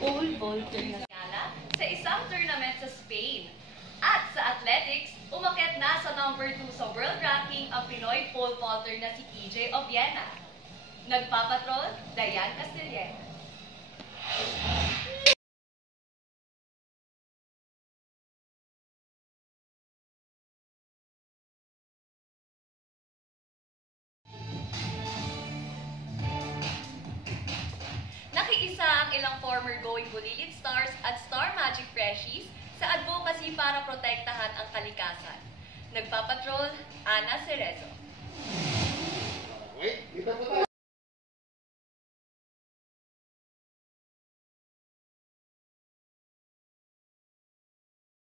pole vaulter na sa isang tournament sa Spain. At sa athletics, umakyat na sa number 2 sa world ranking ang Pinoy pole vaulter na si EJ Obiena. Nagpapatrol, Dayan Castillera. Nakiisa ang ilang former Going Bulilit Stars at Star Magic Freshies sa advocacy para protektahan ang kalikasan. Nagpapatrol, Ana Cerezo. Wait, dito po tayo.